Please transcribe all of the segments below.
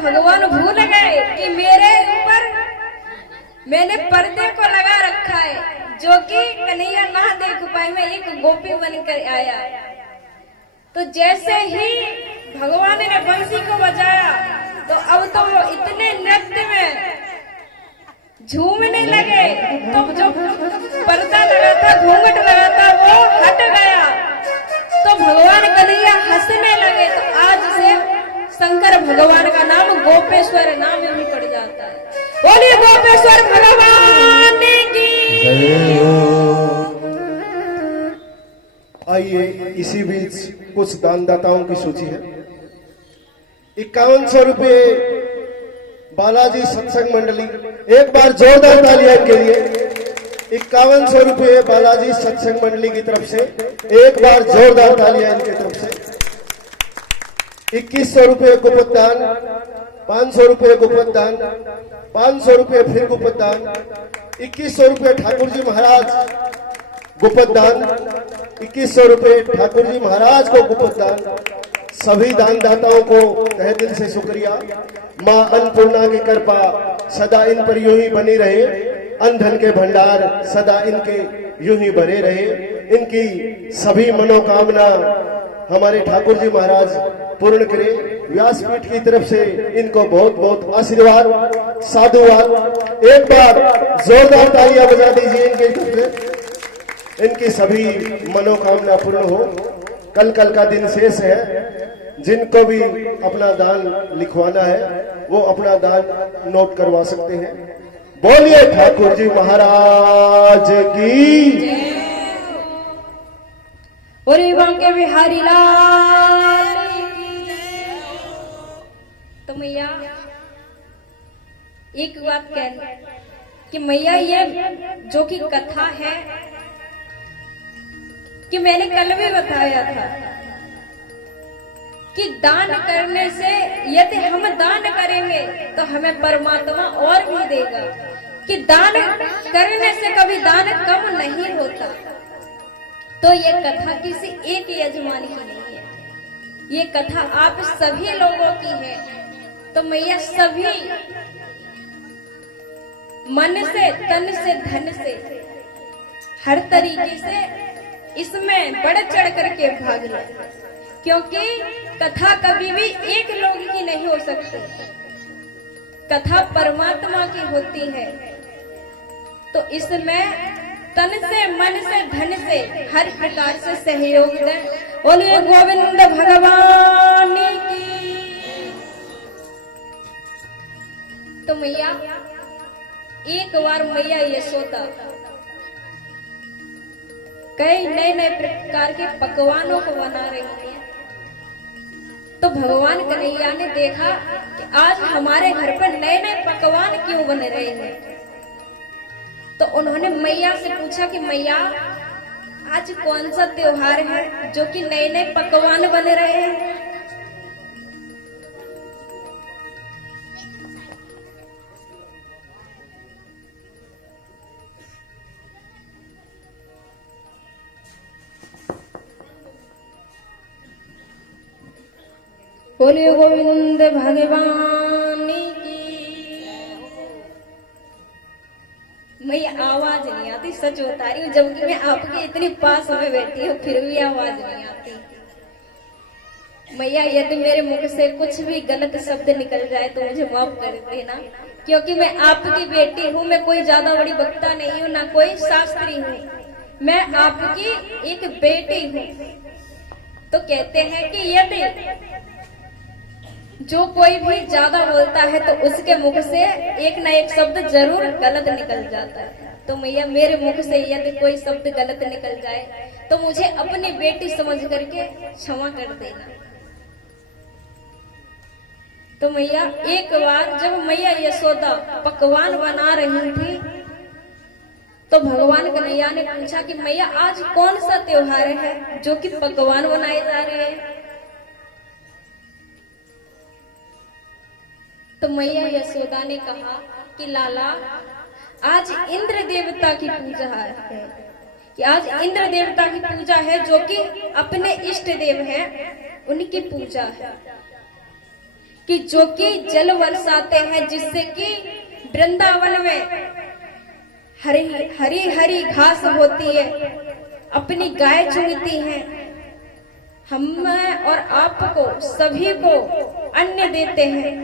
भगवान भूल गए कि मेरे ऊपर मैंने पर्दे को लगा रखा है, जो कि कन्हैया ना देख पाए। मैं एक गोपी बनकर आया। तो जैसे ही भगवान ने बंसी को बजाया तो अब तो वो इतने नृत्य में झूमने लगे। तो जो पर्दा लगा था, घूंघट लगा था, वो हट गया। तो भगवान कन्हैया हंसने लगे। तो आज से शंकर भगवान का नाम गोपेश्वर नाम भी पड़ जाता है। बोलिए गोपेश्वर भगवान की। आइए इसी बीच कुछ दानदाताओं की सूची है। 5100 रुपये बालाजी सत्संग मंडली, एक बार जोरदार तालियां इनके लिए। 5100 रुपये बालाजी सत्संग मंडली की तरफ से, एक बार जोरदार तालियां इनकी तरफ से। 2100 रुपये गुप्त दान, 500 रुपये गुप्त दान, 500 रुपये फिर गुप्त दान, 2100 रुपये ठाकुर जी महाराज गुप्त दान, 2100 रुपये ठाकुर जी महाराज को गुप्त दान। सभी दानदाताओं को तहे दिल से शुक्रिया। मां अन्नपूर्णा की कृपा सदा इन पर यूं ही बनी रहे। अन्न के भंडार सदा इनके यूं ही भरे रहे। इनकी सभी मनोकामना हमारे ठाकुर जी महाराज पूर्ण करे। व्यासपीठ की तरफ से इनको बहुत बहुत आशीर्वाद, साधुवाद। एक बार जोरदार तालियां बजा दीजिए इनके तरफ से। इनकी सभी मनोकामना पूर्ण हो। कल का दिन शेष है। जिनको भी अपना दान लिखवाना है वो अपना दान नोट करवा सकते हैं। बोलिए ठाकुर जी महाराज की। बोलिए बांके बिहारी लाल की। तो मैया एक बात कह कि मैया ये जो कि कथा है कि मैंने कल भी बताया था कि दान करने से यदि हम दान करेंगे तो हमें परमात्मा और भी देगा। कि दान करने से कभी दान कम नहीं होता। तो ये कथा किसी एक यजमान की नहीं है, ये कथा आप सभी लोगों की है। तो मैया सभी मन से, तन से, धन से, हर तरीके से इसमें बढ़ चढ़ करके भाग ले। क्योंकि कथा कभी भी एक लोग की नहीं हो सकती, कथा परमात्मा की होती है। तो इसमें तन से, मन से, धन से, हर प्रकार से सहयोग दें। बोलिए गोविंद भगवान की। तो मैया एक बार मैया यशोदा कई नए नए प्रकार के पकवानों को बना रही है। तो भगवान कन्हैया ने देखा कि आज हमारे घर पर नए नए पकवान क्यों बन रहे हैं। तो उन्होंने मैया से पूछा कि मैया आज कौन सा त्योहार है जो कि नए नए पकवान बन रहे हैं। बोलिए गोविंद भगवान की। मैं आवाज नहीं आती, सच बता रही हूँ। जबकि मैं आपके इतनी पास में बैठी हूँ फिर भी आवाज नहीं आती। मैया यदि मेरे मुख से कुछ भी गलत शब्द निकल जाए तो मुझे माफ कर देना। क्योंकि मैं आपकी बेटी हूँ, मैं कोई ज्यादा बड़ी वक्ता नहीं हूँ, ना कोई शास्त्री हूँ। मैं आपकी एक बेटी हूँ। तो कहते हैं कि यदि जो कोई भी ज्यादा बोलता है तो उसके मुख से एक न एक शब्द जरूर गलत निकल जाता है। तो मैया मेरे मुख से यदि कोई शब्द गलत निकल जाए तो मुझे अपनी बेटी समझ करके क्षमा कर देना। तो मैया एक बार जब मैया यशोदा पकवान बना रही थी तो भगवान कन्हैया ने पूछा कि मैया आज कौन सा त्योहार है जो कि पकवान बनाए जा रहे हैं। तो मैया यशोदा ने कहा कि लाला आज इंद्र देवता की पूजा है, कि आज इंद्र देवता की पूजा है जो कि अपने इष्ट देव हैं, उनकी पूजा है। कि जो कि जल बरसाते हैं, जिससे कि वृंदावन में हरी हरी हरी घास होती है, अपनी गाय चुनती हैं, हम और आपको सभी को अन्न देते हैं,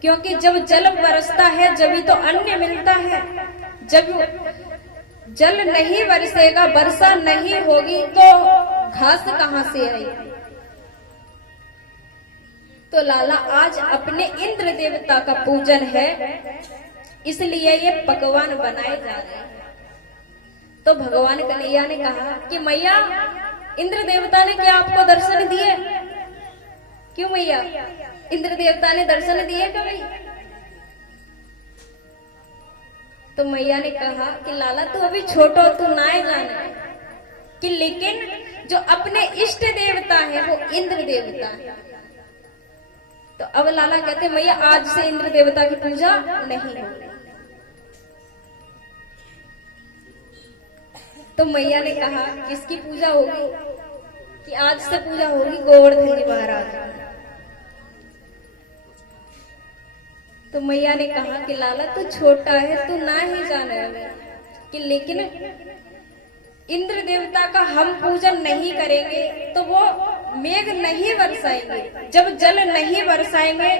क्योंकि जब जल बरसता है जभी तो अन्न मिलता है। जब जल नहीं बरसेगा, वर्षा नहीं होगी तो घास कहां से आई। तो लाला आज अपने इंद्र देवता का पूजन है, इसलिए ये पकवान बनाए जा रहे हैं। तो भगवान कन्हैया ने कहा कि मैया, इंद्र देवता ने क्या आपको दर्शन दिए? क्यों मैया, इंद्र देवता ने दर्शन दिए कभी? तो मैया ने कहा कि लाला तू अभी छोटो, तू ना जाने कि लेकिन जो अपने इष्ट देवता है वो इंद्र देवता है। तो अब लाला कहते मैया आज से इंद्र देवता की पूजा नहीं होगी। तो मैया ने कहा किसकी पूजा होगी? कि आज से पूजा होगी गोवर्धन जी महाराज। तो मैया ने कहा कि लाला तू छोटा है, तू ना ही जाने कि लेकिन इंद्र देवता का हम पूजन नहीं करेंगे तो वो मेघ नहीं बरसाएंगे। जब जल नहीं बरसाएंगे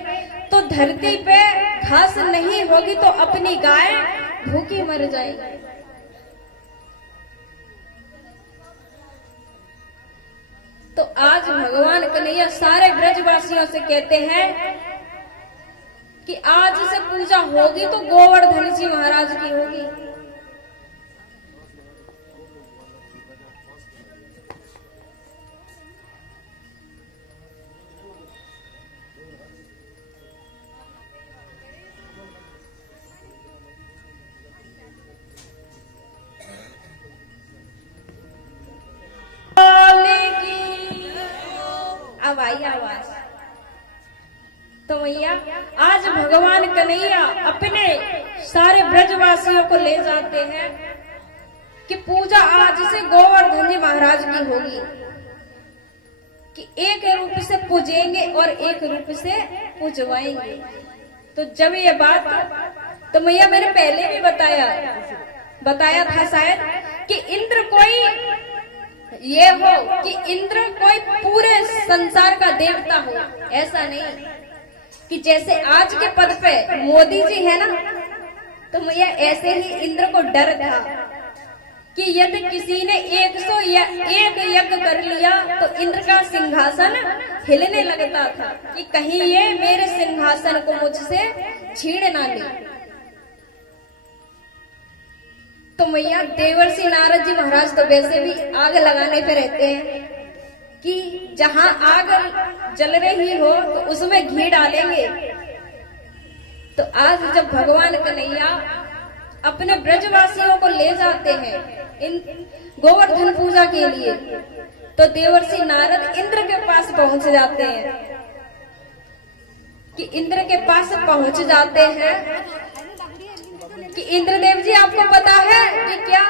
तो धरती पे घास नहीं होगी, तो अपनी गाय भूखी मर जाएगी। तो आज भगवान कन्हैया सारे ब्रजवासियों से कहते हैं कि आज से पूजा होगी तो गोवर्धन जी महाराज की होगी। अब आई आवाज। तो भैया आज भगवान कन्हैया अपने सारे ब्रजवासियों को ले जाते हैं कि पूजा आज से गोवर्धन जी महाराज की होगी, कि एक रूप से पूजेंगे और एक रूप से पूजवाएंगे। तो जब ये बात, तो भैया मैंने पहले भी बताया था शायद कि इंद्र कोई ये हो कि इंद्र कोई पूरे संसार का देवता हो, ऐसा नहीं। कि जैसे आज के पद पे मोदी जी है ना, तो भैया ऐसे ही इंद्र को डर था कि यदि किसी ने 101 यज्ञ कर लिया तो इंद्र का सिंहासन हिलने लगता था कि कहीं ये मेरे सिंहासन को मुझसे छीन ना ले। तो मैया देवर्षि नारद जी महाराज तो वैसे भी आग लगाने पे रहते हैं कि जहां आग जल रही हो तो उसमें घी डालेंगे। तो आज जब भगवान कन्हैया अपने ब्रजवासियों को ले जाते हैं इन गोवर्धन पूजा के लिए, तो देवर्षि नारद इंद्र के पास पहुंच जाते हैं। कि इंद्र के पास पहुंच जाते हैं कि इंद्रदेव जी आपको पता है कि क्या,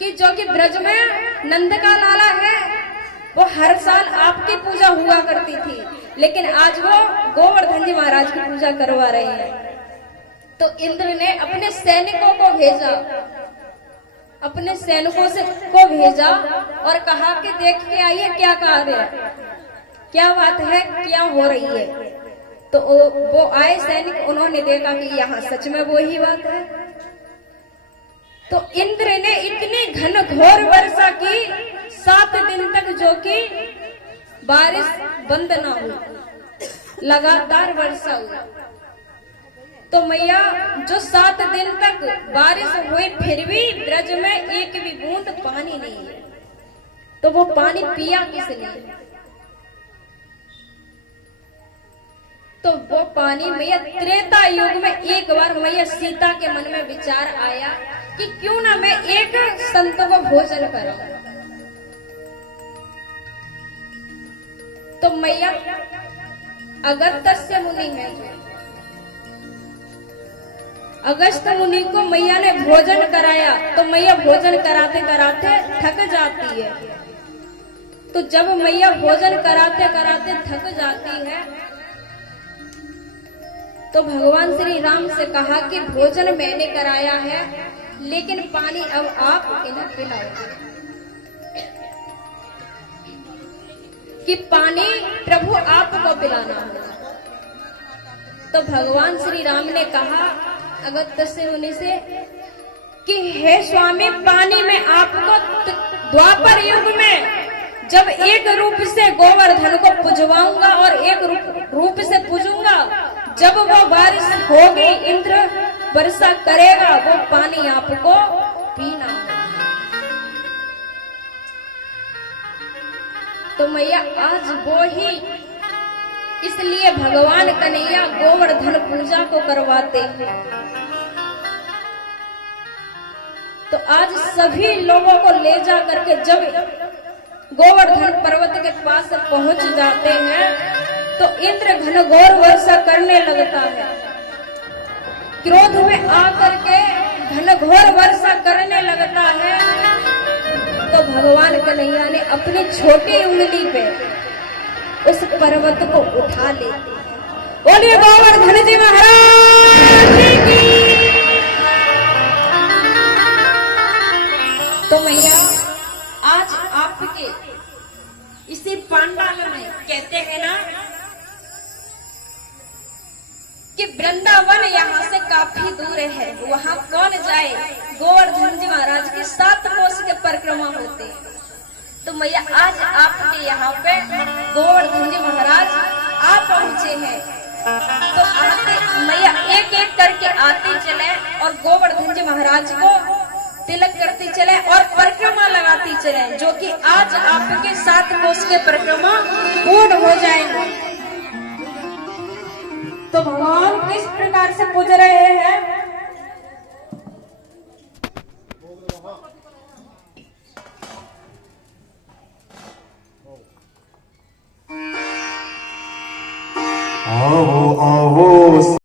कि जो कि ब्रज में नंद का लाला है वो हर साल आपकी पूजा हुआ करती थी, लेकिन आज वो गोवर्धन जी महाराज की पूजा करवा रहे हैं। तो इंद्र ने अपने सैनिकों को भेजा, अपने सैनिकों को भेजा और कहा कि देख के आइए क्या कार्य है, क्या बात है, क्या हो रही है। तो वो आए सैनिक, उन्होंने देखा कि यहाँ सच में वो ही बात है। तो इंद्र ने इतनी घन घोर वर्षा की 7 दिन तक, जो कि बारिश बंद ना हुई, लगातार वर्षा हुई। तो मैया जो 7 दिन तक बारिश हुई फिर भी ब्रज में एक भी बूंद पानी नहीं है, तो वो पानी पिया किस लिए? तो वो पानी मैया त्रेता युग में एक बार मैया सीता के मन में विचार आया कि क्यों ना मैं एक संत को भोजन करूं। तो मैया अगस्त्य मुनि है, अगस्त मुनि को मैया ने भोजन कराया। तो मैया भोजन कराते कराते थक जाती है। तो जब मैया भोजन कराते कराते थक जाती है तो भगवान श्री राम से कहा कि भोजन मैंने कराया है, लेकिन पानी अब आप इन्हें पिलाओ। कि पानी प्रभु आपको पिलाना होगा। तो भगवान श्री राम ने कहा अगत्य से मुनि से कि हे स्वामी, पानी में आपको द्वापर युग में जब एक रूप से गोवर्धन को पुजवाऊंगा और एक रूप से पूजूंगा, जब वो बारिश होगी, इंद्र वर्षा करेगा, वो पानी आपको पीना होगा। तो मैया आज वो ही, इसलिए भगवान कन्हैया गोवर्धन पूजा को करवाते हैं। तो आज सभी लोगों को ले जा करके जब गोवर्धन पर्वत के पास पहुंच जाते हैं तो इंद्र घनघोर वर्षा करने लगता है। क्रोध में आकर के घनघोर वर्षा करने लगता है। तो भगवान कन्हैया ने अपनी छोटी उंगली पे उस पर्वत को उठा लेते हैं। बोलिए गोवर्धन जी महाराज की। तो मैया आज आपके इसी पांडाल में कहते हैं ना कि वृंदावन यहाँ से काफी दूर है, वहाँ कौन जाए। गोवर्धन जी महाराज के 7 कोस के परिक्रमा होते हैं। तो मैया आज आपके यहाँ पे गोवर्धन जी महाराज आ पहुंचे हैं। तो आते मैया एक एक करके आते चले और गोवर्धन जी महाराज को तिलक करती चले और परिक्रमा लगाती चले, जो कि आज आपके 7 कोस के परिक्रमा पूर्ण हो जाएंगे। तो भगवान किस प्रकार से पूज रहे हैं। आओ आओ